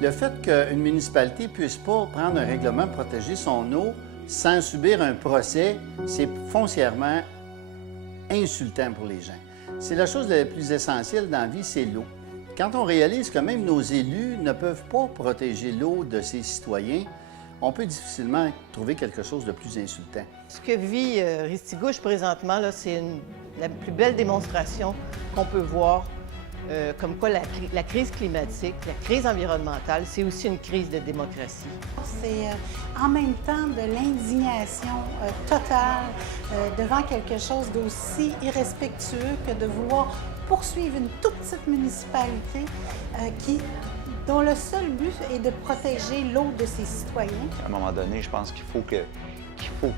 Le fait qu'une municipalité ne puisse pas prendre un règlement pour protéger son eau sans subir un procès, c'est foncièrement insultant pour les gens. C'est la chose la plus essentielle dans la vie, c'est l'eau. Quand on réalise que même nos élus ne peuvent pas protéger l'eau de ses citoyens, on peut difficilement trouver quelque chose de plus insultant. Ce que vit Ristigouche présentement, c'est la plus belle démonstration qu'on peut voir comme quoi la crise climatique, la crise environnementale, c'est aussi une crise de démocratie. C'est en même temps de l'indignation totale devant quelque chose d'aussi irrespectueux que de vouloir poursuivre une toute petite municipalité dont le seul but est de protéger l'eau de ses citoyens. À un moment donné, je pense qu'il faut que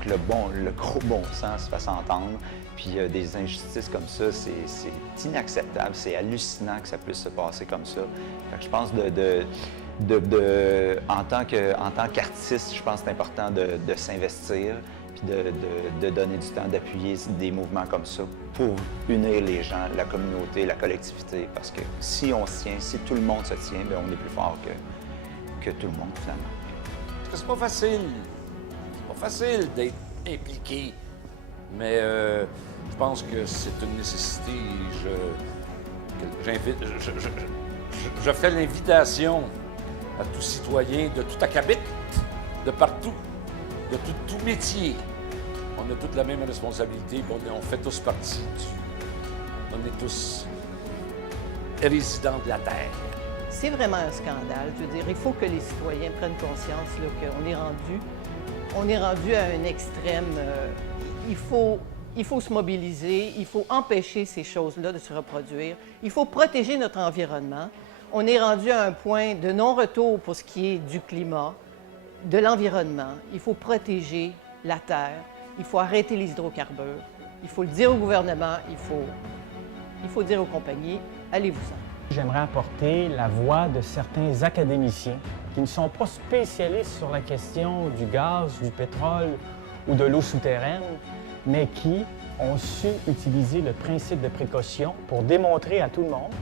le gros bon sens se fasse entendre. Puis des injustices comme ça, c'est inacceptable, c'est hallucinant que ça puisse se passer comme ça. Fait que je pense en tant qu'artiste, je pense que c'est important de s'investir puis de donner du temps, d'appuyer des mouvements comme ça pour unir les gens, la communauté, la collectivité. Parce que si on se tient, si tout le monde se tient, bien, on est plus fort que tout le monde, finalement. Parce que c'est pas facile. C'est pas facile d'être impliqué. Mais je pense que c'est une nécessité. Je fais l'invitation à tout citoyen de tout acabit, de partout, de tout métier. On a toute la même responsabilité, on fait tous partie on est tous résidents de la Terre. C'est vraiment un scandale. Je veux dire, il faut que les citoyens prennent conscience qu'on est rendu à un extrême. Il faut se mobiliser, il faut empêcher ces choses-là de se reproduire. Il faut protéger notre environnement. On est rendu à un point de non-retour pour ce qui est du climat, de l'environnement. Il faut protéger la terre. Il faut arrêter les hydrocarbures. Il faut le dire au gouvernement. Il faut dire aux compagnies, allez-vous-en. J'aimerais apporter la voix de certains académiciens qui ne sont pas spécialistes sur la question du gaz, du pétrole ou de l'eau souterraine, mais qui ont su utiliser le principe de précaution pour démontrer à tout le monde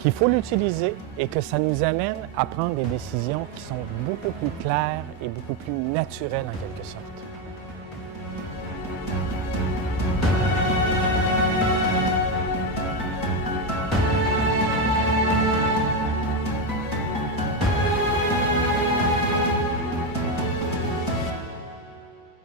qu'il faut l'utiliser et que ça nous amène à prendre des décisions qui sont beaucoup plus claires et beaucoup plus naturelles en quelque sorte.